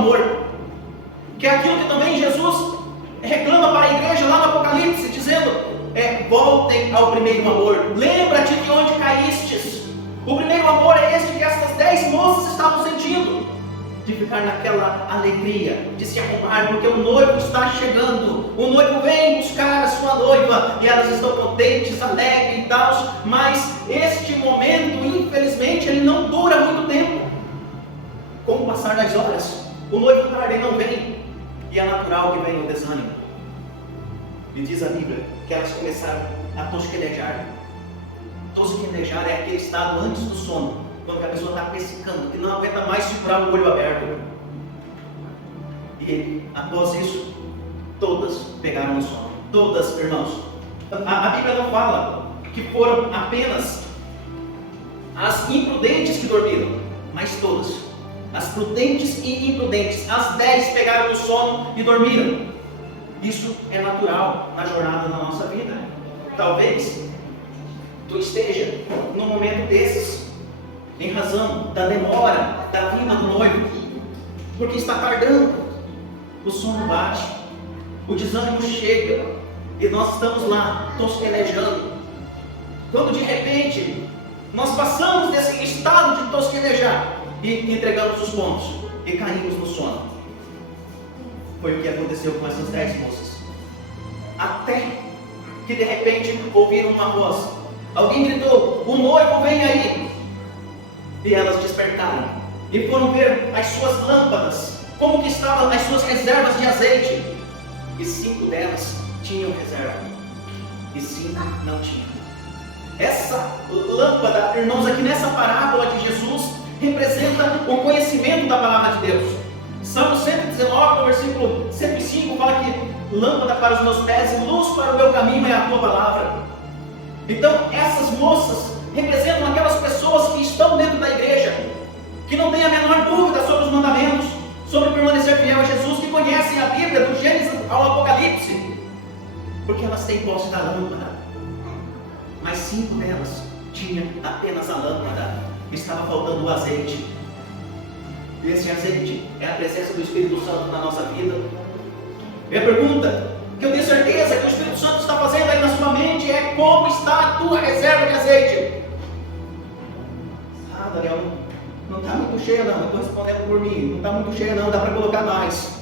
amor, que é aquilo que também Jesus reclama para a igreja lá no Apocalipse, dizendo: voltem ao primeiro amor, lembra-te de onde caístes. O primeiro amor é este que essas 10 moças estavam sentindo, de ficar naquela alegria, de se arrumar, porque o noivo está chegando, o noivo vem buscar a sua noiva, e elas estão contentes, alegres e tal, mas este momento, infelizmente, ele não dura muito tempo. Com o passar das horas, o noivo tarda e não vem, e é natural que venha o desânimo. E diz a Bíblia que elas começaram a tosquenejar. Tosquenejar é aquele estado antes do sono, quando a pessoa está pessicando, que não aguenta mais segurar o olho aberto. E após isso, todas pegaram no sono. Todas, irmãos. A Bíblia não fala que foram apenas as imprudentes que dormiram, mas todas, as prudentes e imprudentes, as 10 pegaram no sono e dormiram. Isso é natural na jornada da nossa vida. Talvez tu esteja num momento desses, em razão da demora da vinda do noivo, porque está tardando, o sono bate, o desânimo chega, e nós estamos lá tosquenejando. Quando de repente nós passamos desse estado de tosquenejar e entregamos os pontos e caímos no sono. Foi o que aconteceu com essas 10 moças. Até que de repente ouviram uma voz. Alguém gritou: o noivo vem aí! E elas despertaram e foram ver as suas lâmpadas, como que estavam as suas reservas de azeite. E 5 delas tinham reserva, e 5 não tinham. Essa lâmpada, irmãos, aqui nessa parábola de Jesus, representa o conhecimento da palavra de Deus. Salmo 119, no versículo 105, fala que lâmpada para os meus pés e luz para o meu caminho é a tua palavra. Então, essas moças representam aquelas pessoas que estão dentro da igreja, que não têm a menor dúvida sobre os mandamentos, sobre permanecer fiel a Jesus, que conhecem a Bíblia do Gênesis ao Apocalipse, porque elas têm posse da lâmpada. Mas 5 delas tinham apenas a lâmpada, estava faltando o azeite. E esse azeite é a presença do Espírito Santo na nossa vida. E a pergunta que eu tenho certeza que o Espírito Santo está fazendo aí na sua mente é: como está a tua reserva de azeite? Daniel, não está muito cheia não, eu estou respondendo por mim, não está muito cheia não, dá para colocar mais.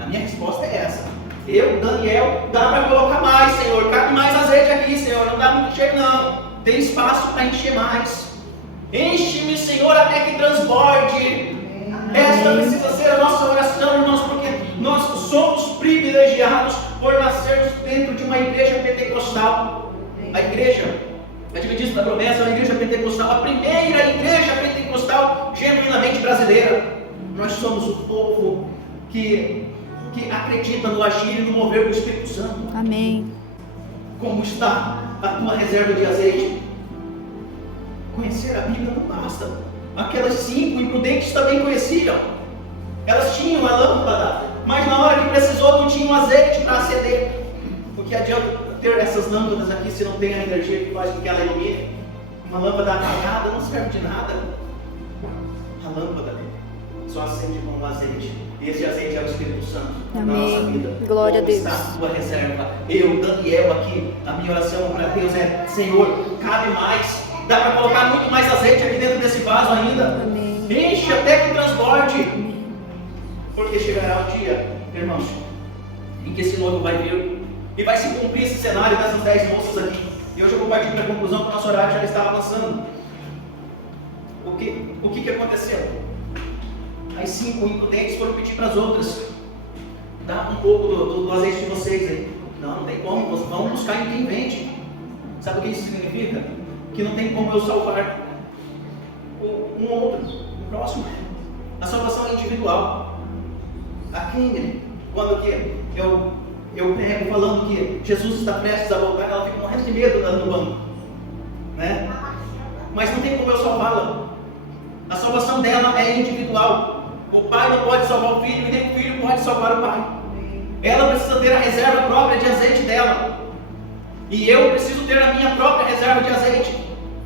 A minha resposta é essa: eu, Daniel, dá para colocar mais, Senhor, cabe mais azeite aqui, Senhor, não está muito cheio não, tem espaço para encher mais. Enche-me, Senhor, até que transborde. Esta precisa ser a nossa oração, irmãos, porque nós somos privilegiados por nascermos dentro de uma igreja pentecostal. A igreja Adventista da Promessa é uma igreja pentecostal, a primeira igreja pentecostal genuinamente brasileira. Nós somos o povo que acredita no agir e no mover do Espírito Santo. Amém. Como está a tua reserva de azeite? Conhecer a Bíblia não basta. Aquelas 5 imprudentes também conheciam. Elas tinham a lâmpada, mas na hora que precisou não tinham azeite para acender. O que adianta ter essas lâmpadas aqui se não tem a energia que faz com que ela ilumine? Uma lâmpada apagada não serve de nada. A lâmpada só acende com o azeite. E esse azeite é o Espírito Santo na nossa vida. Glória a Deus. Está a tua reserva. Eu, Daniel, aqui, a minha oração para Deus é: Senhor, cabe mais. Dá para colocar muito mais azeite aqui dentro desse vaso ainda. Amém. Enche até que transborde. Amém. Porque chegará o dia, irmãos, em que esse noivo vai vir e vai se cumprir esse cenário dessas 10 moças aqui. E hoje eu vou partir para a conclusão, que o nosso horário já está avançando. O que aconteceu? As 5 imprudentes foram pedir para as outras: dá um pouco do azeite de vocês aí. Não tem como, vamos buscar em quem vende. Sabe o que isso significa? Que não tem como eu salvar um outro, o próximo. A salvação é individual. A Kingsley, quando que eu prego falando que Jesus está prestes a voltar, ela fica morrendo de medo no banco, né? Mas não tem como eu salvá-la. A salvação dela é individual. O pai não pode salvar o filho, e nem o filho pode salvar o pai. Ela precisa ter a reserva própria de azeite dela. E eu preciso ter a minha própria reserva de azeite.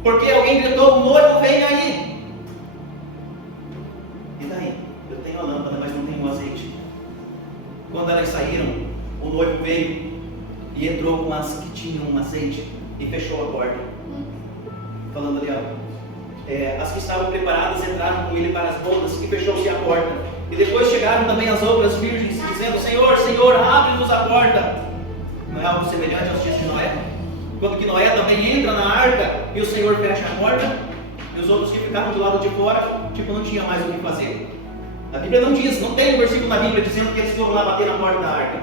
Porque alguém gritou: o noivo vem aí. E daí? Eu tenho tenho a lâmpada, mas não tenho o azeite. Quando elas saíram, o noivo veio e entrou com as que tinham um azeite e fechou a porta. Falando ali, as que estavam preparadas entraram com ele para as bodas e fechou-se a porta. E depois chegaram também as outras virgens, dizendo: Senhor, Senhor, abre-nos a porta. Não é algo semelhante aos dias de Noé? Quando que Noé também entra na arca e o Senhor fecha a porta, e os outros que ficavam do lado de fora, não tinha mais o que fazer. A Bíblia não diz, não tem um versículo na Bíblia dizendo que eles foram lá bater na porta da arca.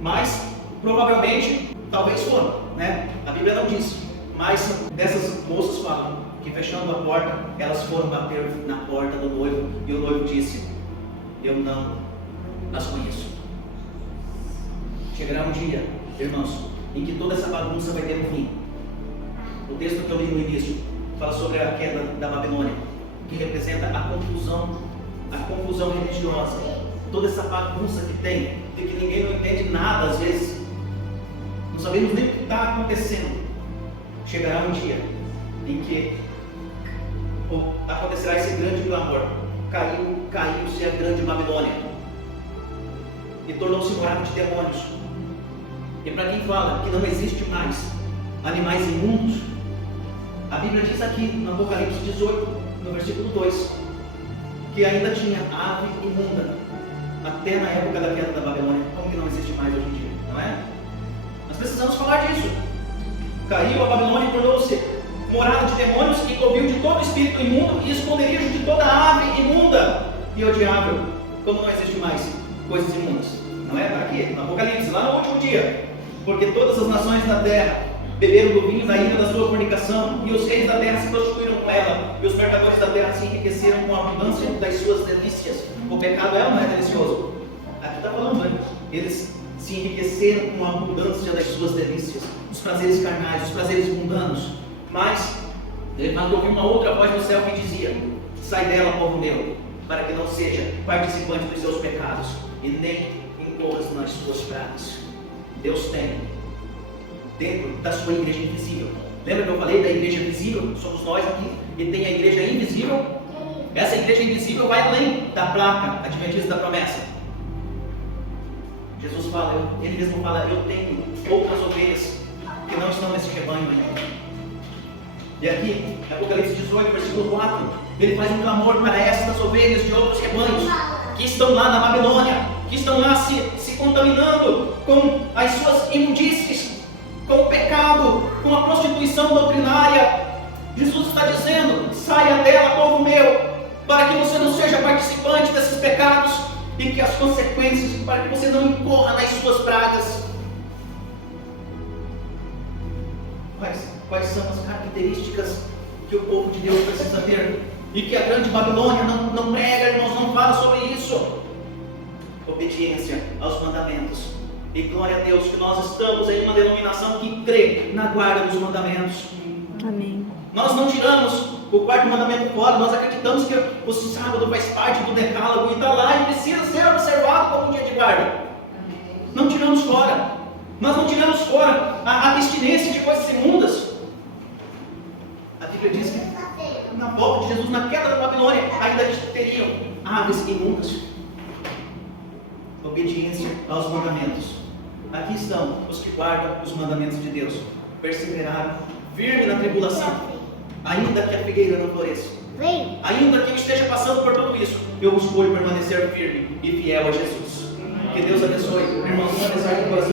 Mas, provavelmente, talvez foram, né? A Bíblia não diz. Mas dessas moças falam que fechando a porta, elas foram bater na porta do noivo, e o noivo disse: eu não as conheço. Chegará um dia, irmãos, em que toda essa bagunça vai ter um fim. O texto que eu li no início fala sobre a queda da Babilônia, que representa a confusão religiosa. Toda essa bagunça que tem, de que ninguém não entende nada às vezes. Não sabemos nem o que está acontecendo. Chegará um dia em que acontecerá esse grande clamor. Caiu-se a grande Babilônia e tornou-se morada de demônios. E para quem fala que não existe mais animais imundos, a Bíblia diz aqui no Apocalipse 18, no versículo 2, que ainda tinha ave imunda até na época da queda da Babilônia. Como que não existe mais hoje em dia, não é? Nós precisamos falar disso. Caiu a Babilônia e tornou-se morada de demônios, e cobriu de todo espírito imundo e esconderijo de toda ave imunda e odiável. Como não existe mais coisas imundas, não é? Está aqui no Apocalipse, lá no último dia. Porque todas as nações da terra beberam do vinho da ira da sua fornicação, e os reis da terra se prostituíram com ela, e os mercadores da terra se enriqueceram com a abundância das suas delícias. O pecado é ou não é delicioso? Aqui está falando, né? Eles se enriqueceram com a abundância das suas delícias, os prazeres carnais, os prazeres mundanos. Mas ele mandou ouvir uma outra voz do céu que dizia: sai dela, povo meu, para que não seja participante dos seus pecados, e nem incorras nas suas pragas. Deus tem dentro da sua igreja invisível. Lembra que eu falei da igreja visível? Somos nós aqui. E tem a igreja invisível. Essa igreja invisível vai além da placa adventista da promessa. Jesus fala, ele mesmo fala: eu tenho outras ovelhas que não estão nesse rebanho ainda. E aqui, Apocalipse 18, versículo 4, ele faz um clamor para estas ovelhas de outros rebanhos que estão lá na Babilônia, que estão lá se contaminando com as suas imundícies, com o pecado, com a prostituição doutrinária. Jesus está dizendo: saia dela, povo meu, para que você não seja participante desses pecados, e que as consequências, para que você não incorra nas suas pragas. Quais são as características que o povo de Deus precisa ter? E que a grande Babilônia não prega, irmãos, não fala sobre isso. Obediência aos mandamentos. E glória a Deus que nós estamos em uma denominação que crê na guarda dos mandamentos. Amém. Nós não tiramos o quarto mandamento fora. Nós acreditamos que o sábado faz parte do decálogo e está lá e precisa ser observado como um dia de guarda. Não tiramos fora. Nós não tiramos fora a abstinência de coisas imundas. A Bíblia diz que na volta de Jesus, na queda da Babilônia, ainda teriam aves imundas. Obediência aos mandamentos. Aqui estão os que guardam os mandamentos de Deus. Perseveraram firme na tribulação, ainda que a figueira não floresça, ainda que eu esteja passando por tudo isso, eu escolho permanecer firme e fiel a Jesus. Que Deus abençoe, irmãos, vamos rezar em coração.